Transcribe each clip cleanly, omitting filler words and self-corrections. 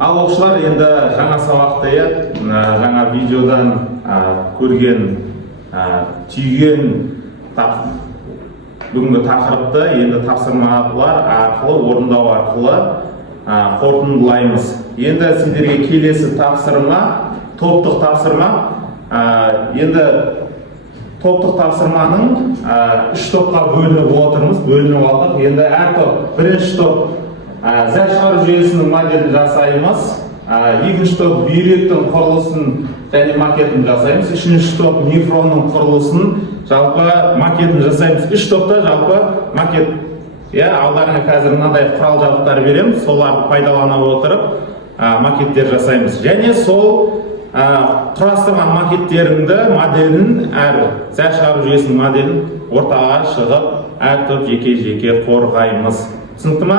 Ал оқушылар енді жаңа сабақты жаңа видеодан көрген, түйген бүгінгі тақырыпты енді тапсырмалар арқылы, орындау арқылы қорытындылаймыз. Енді сендерге келесі тапсырма, топтық тапсырма. Енді топтық тапсырманың 3 топқа бөлініп отырмыз, бөлініп алдық. Енді әр топ, бірінші топ зәр шығару жүйесінің моделін жасаймыз, екінші топ бүйректің құрылысын және макетін жасаймыз, үшінші топ нефронның құрылысын, жалпы макетін жасаймыз. 3 топта жалпы макет. Алдарыңа қазір мынандай құрал жабдықтар береміз, соларды пайдалана отырып макеттер жасаймыз. Және сол құрастырған макеттеріңді моделін, әр зәр шығару жүйесінің моделін ортаға шығып, әр топ жеке-жеке қорғаймыз. Түсінікті ма?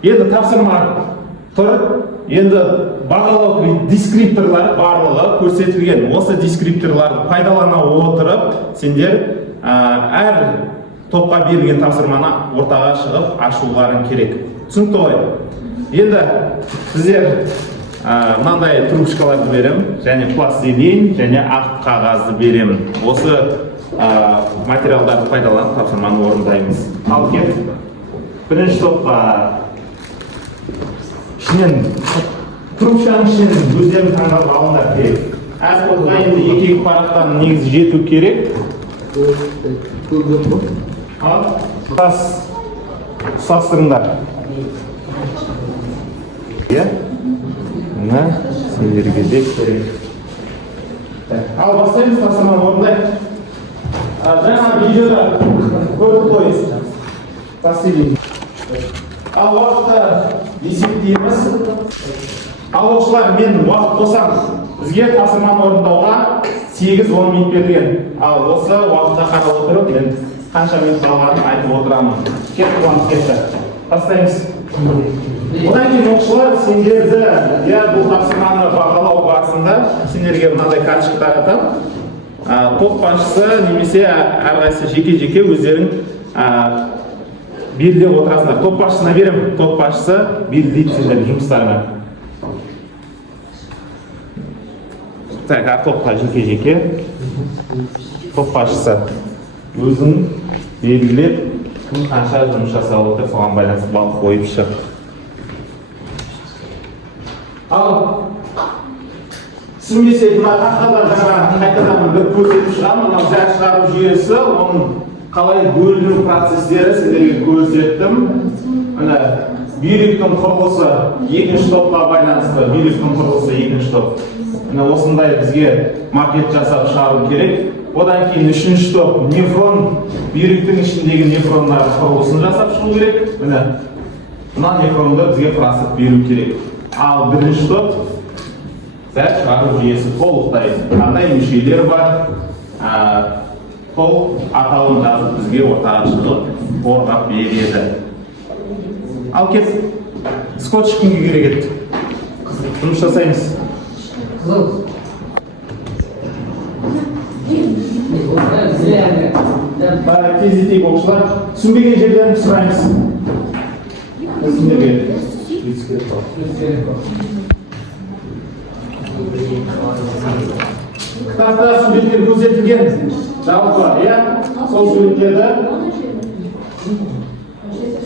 Енді тапсырма тұр. Енді бағалау дескрипторлар барлығы көрсетілген. Осы дескрипторларды пайдалана отырып, сендер әр топқа берілген тапсырманы ортаға шығып ашуларың керек. Түсінікті ғой? Енді сіздер мынандай трубочкаларды берем, және пластилин, және ақ қағазды берем. Осы материалдарды пайдаланып тапсырманы орындаймыз. Ал кет. Бірінші топқа ішінен, трубочканың ішінен өздерін таңдап алыңдар керек. Әз топқа енді екі парақтан негізі жету керек. Ал тас ұстастырыңдар. Мына сендерге де керек. Ал бастаймыз, тапсырманы орындайық. Жаңа видеода көріп қойыңыз. Пластилин. Ал уақытты есептейміз. Ал оқушылар, мен уақыт болсам, бізге тапсырманы орындауға 8-10 минут берілген. Ал осы уақытта қарап отырып, мен қанша минут қалғанын айтып отырамын. Кетті. Бастаймыз. Одан кейін оқушылар, сендерді бұл тапсырманы бағалау барысында сендерге мынандай карточка таратамын. Топ басшысы немесе әрқайсысы жеке-жеке өздерің белгілеп отырасыңдар. Топ басшысына берем. Топ басшысы белгілейді сендердің жұмыстарыңа. Так, әр топқа жеке-жеке. Топ басшысы өзің белгілеп, қанша жұмыс жасап отыр, соған байланысты бал қойып шық. Ал түсінбесе, мына тақтада жаңа қайтадан бір көрсетіп шығамын. Мына зәр шығару жүйесі, оның қалай бөліну процестері сендерге көрсеттім. Мына бүйректің құрылысы екінші топқа байланысты, бүйректің құрылысы екінші топ. Мына осындай бізге макет жасап шығару керек. Одан кейін үшінші топ нефрон, бүйректің ішіндегі нефрондар құрылысын жасап шығу керек. Мына нефронды бізге құрастырып беру керек. Ал бірінші топ зәр шығару жүйесі толықтай қандай мүшелер бар, сол атауын жазып бізге ортаға шығып қорғап береді. Ал кет, скотч кімге керек еді? Жұмыс жасаймыз. Тездетейік оқушылар. Түсінбеген жерлерін сұраймыз. Кітапта суреттер көрсетілген. Жалпы, сол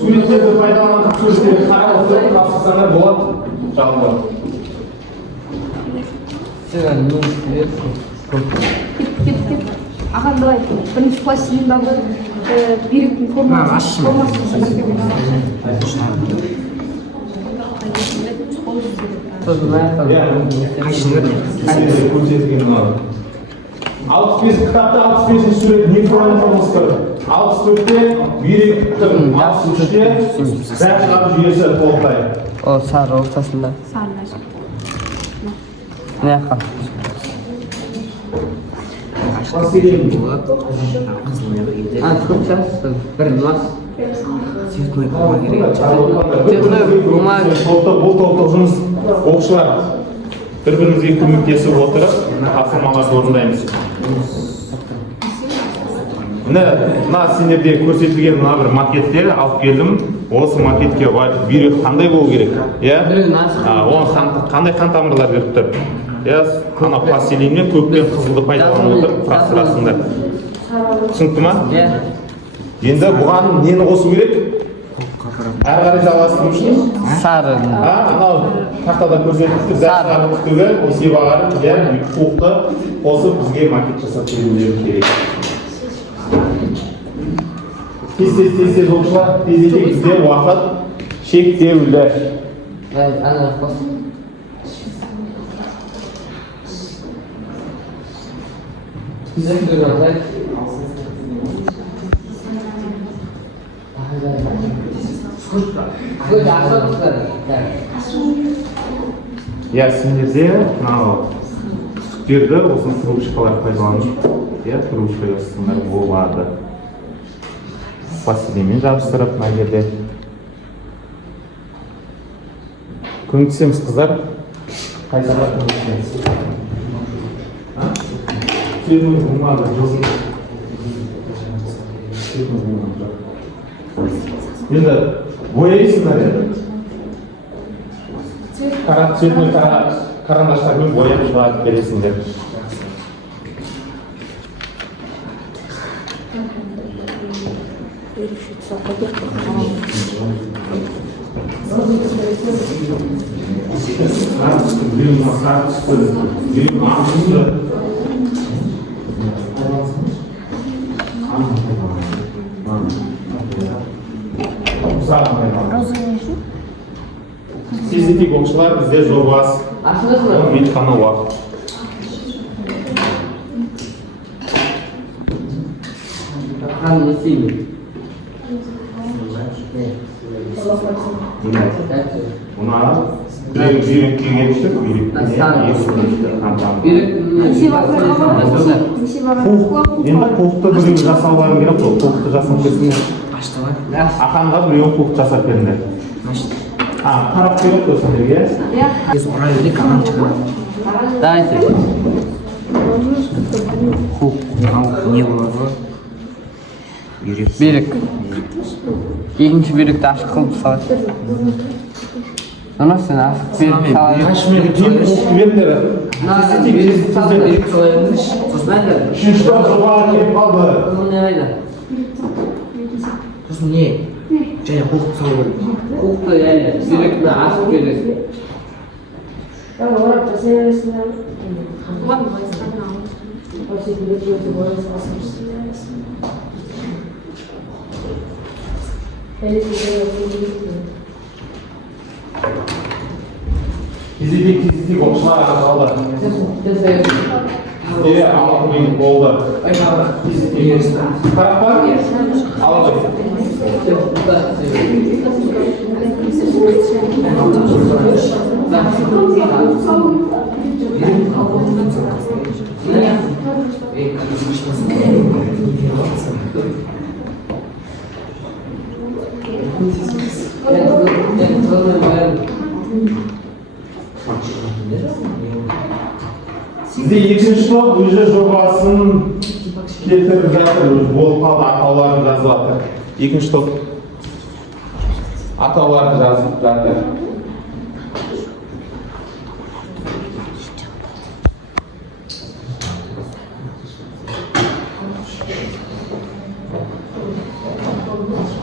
суреттерді пайдаланып суреттерді қарап отырып тапсырсаңдар болады. Жалпы. Ағам давай, бірінші пластилиндағы бүйректің формасын Кітапта 65 сурет нефронның формасы тұр. 64-те бүйректің, 63-те зәр шығару жүйесі толықтай. О, сары ортасында. Ne yapalım? Открываться, принос. Цветной бумаги. Цветной бумаги. Бұл жұмыс оқушылар бір-бірімізге көмектесіп отырып, тапсырмаларды орындаймыз. Мына сендерде көрсетілген мына бір макеттер алып келдім. осы макетке бүйрек қандай болу керек, иә? Біреуін ашық. Оған қандай қан тамырлар беріп тұр? Иә, ана пластилин мен көк пен қызылды пайдаланып отырып құрастырасыңдар. Түсінікті ма? Иә. Енді бұған нені қосу керек? Әрі қарай жалғастыру үшін Сары. анау тақтада көрсетіп тұр, зәр түгі, есеп ағары, иә, қуықты қосып бізге макет жасап берулері керек. Тез оқушылар, тез бізде уақыт шектеулі. Ана қос. Иә, сендерде мынау түктерді осыны трубочкалар пайдаланып, иә, трубочка жасасыңдар болады. Пластилинмен жабыстырып, мына жерде. Көмектесеміз, қыздар. Қайсыға көмектесеміз? Фирмы бумага жазып. Енді бояйсыңдар енді. Цветной карандаштармен бояп шығарып бересіңдер. Сездетек оқушылар бізде жобасы. Мен қана уақыт. Бүйрек күйген үшін енді қуықты біреу жасауларын керек қой, қуықты жасап берсіңдер. Ақанға біреу қуықты жасап беріңдер. Қарап керек қой сендерге. Давайте. Не болады? Бүйрек. Екінші бүйректі ашық қылып салады. Оны сен ашық бүйрек салады. Үшінші жобаға келіп қалды. сосын не? Және қуықты салу керек. Қуықты, бүйректі ашық бүйрек. Кезек оқушылар қалды. Бізде алтын минут болды. Қарап алды. Бізде екінші топ уже жобасын келтіріп жатыр, болып қалды, атауларын жазып жатыр. Екінші топ атауларын жазып жатыр.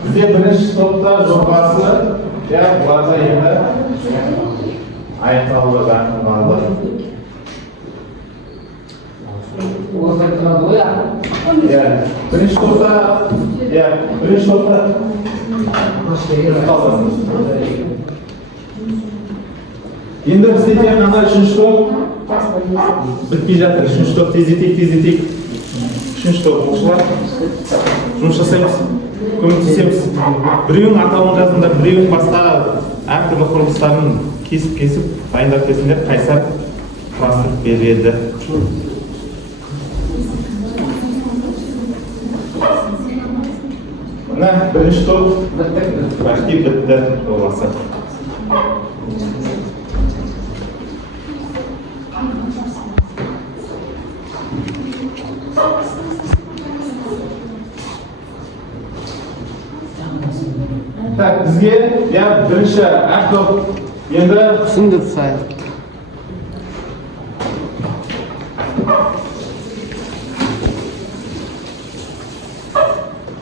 Бізде бірінші топта жобасы, бұларда енді аяқталуға жақын қалды. Бірінші топта енді бізде тек қана үшінші топ бітпей жатыр. Үшінші топ тездетейік. Үшінші топ оқушылар жұмыс жасаймыз, көмектесеміз. Біреуің атауын жазыңдар, біреуің басқа әртүрлі құрылыстарын кесіп дайындап берсеңдер, Қайсар құрастырып береді. Бірінші топ почти бітті жобасы. Так, бізге бірінші автоп енді түсіндіріп сай.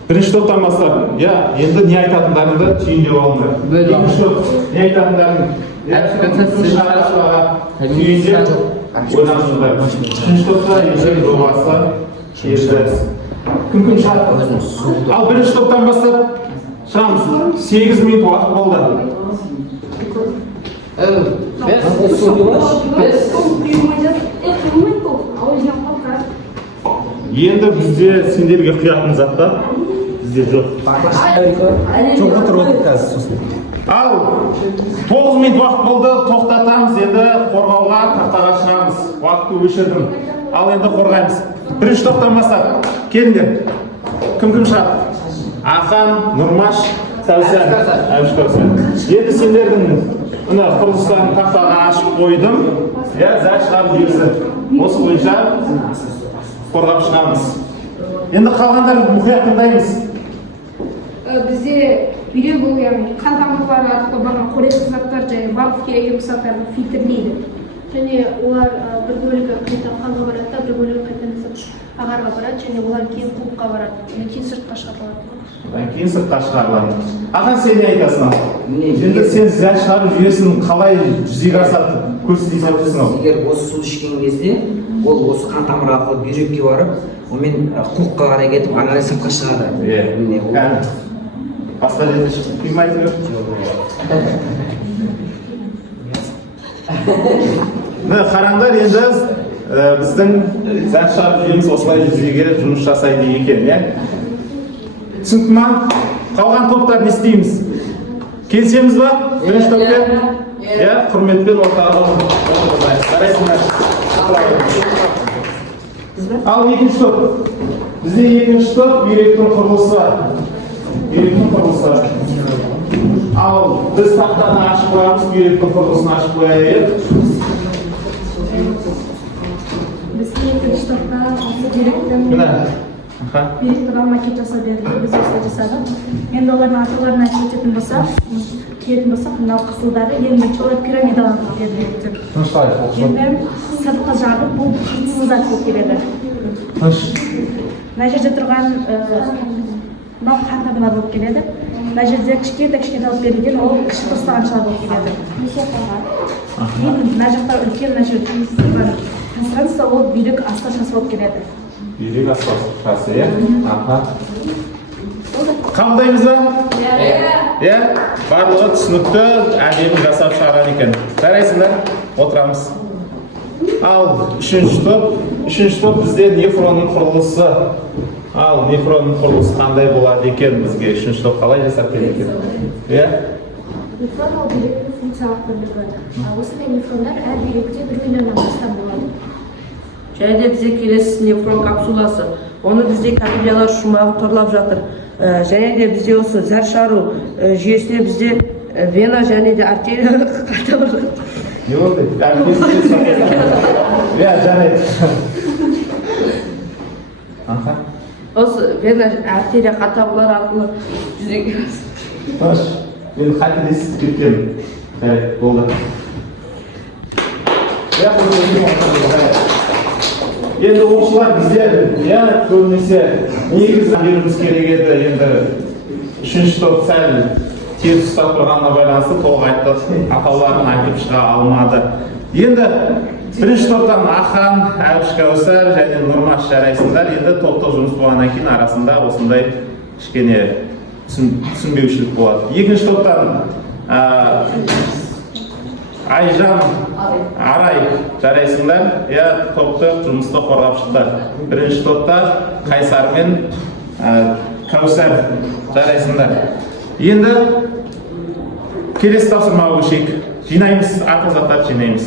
бірінші топтан бастап, енді не айтатындарыңды түйіндеп алыңдар. Екінші топ не айтатындарын түйіндеп ойланыңдар. Үшінші топта ежелгі жобасы шешілес. Кім шығады? Ал бірінші топтан бастап шығамыз. 8 минут уақыт болды. Енді бізде сендерге құятын затта бізде жоқ. Çok oturmadık қазір. Ал 9 минут уақыт болды, тоқтатамыз, енді қорғауға тақтаға шығамыз. Уақытты өшірдім. Ал енді қорғаймыз. Бірінші топтан бастап, келіңдер. Кім шығады? Ахан, Нұрмаш, Сәусен, Әбіш Кәусен. Енді сендердің құрылыстарын тақтаға ашып қойдым. Зәр шығарып жіберсін. Осы бойынша қорғап шығамыз. Енді қалғандар мұқият тыңдаймыз. Бізде бүйрек ол яғни қан тамырлары арқылы барған қоректік заттар және барлық керек емес заттарды фильтрлейді. Және олар бір бөлігі қайта қанға барады да, бір бөлігі қайта ағарға барады және олар кейін қуыққа барады. Кейін сыртқа шығарылады. Одан кейін сыртқа шығарылады. Ахан, сен не айтасың? Енді сен зәр шығару жүйесін қалай жүзеге асады көрсете отырсың ау? Егер осы суды ішкен кезде, ол осы қан тамыры арқылы бүйрекке барып, онымен қуыққа қарай кетіп, ары қарай сыртқа шығады. Басқа жерде шығып қимайды ма? Қараңдар, енді біздің зәр шығару жүйеміз осылай жүзеге жұмыс жасайды екен. Түсінікті ма? Қалған топтар не істейміз? Келісеміз ба? Бірінші топпен? Құрметпен ортаға отырғызайық. Ал екінші топ. Бізде екінші топ бүйректің құрылысы. Ал біз тақтаны ашып қоямыз, бүйректің құрылысын ашып қояйық. Бізге екінші топта осы бүйректің макет жасап берді, біз осылай жасадық. Енді олардың аталарына кететін болсақ, мынау қысылдары ең бірінші олар пирамидаланып берді бүйректер. Енді сыртқы жағы бұл қисыз зат болып келеді. Мына жерде тұрған мынау қан тамырлар болып келеді. Мына жерде кішкентай алып берілген, ол кіші тостағаншалар болып келеді. Мына жақта үлкен мына жерде констанция, ол бүйрек асташасы болып келеді. Бүйрек асташасы, қабылдаймыз ба? Барлығы түсінікті, әдемі жасап шығарған екен. Жарайсыңдар, отырамыз. Ал үшінші топ бізде нефронның құрылысы. Ал нефронның құрылысы қандай болады екен бізге? Үшінші топ қалай жасап береді екен? Нефрон ол бүйректің функциялық бөлігі. Осындай нефрондар әр бүйректе 1 миллионнан астам болады. Және де бізде келесі нефрон капсуласы. Оны бізде капиллялар шумағы торлап жатыр. Және де бізде осы зәр шығару жүйесіне бізде вена және де артерия қайта бар. Не болды? Жарайды. Осы вена артерия қатабылар арқылы жүзеге асады. Мен қателесіп кеткенмін. Жарайды, болды. Енді оқушылар біздер, көбінесе негізі беруіміз керек еді. Енді үшінші топ сәл теріс ұстап тұрғанына байланысты толық айтты, атауларын айтып шыға алмады. Енді бірінші топтан Ахан, Әбіш Кәусар және Нұрмаш жарайсыңдар. Енді топтық жұмыс болғаннан кейін арасында осындай кішкене түсінбеушілік болады. Екінші топтан Айжан, Арай жарайсыңдар. Топтық жұмысты қорғап шықтар. Бірінші топта Қайсар мен Кәусар жарайсыңдар. Енді келесі тапсырмаға көшейік. Жинаймыз, арқылы заттарды жинаймыз.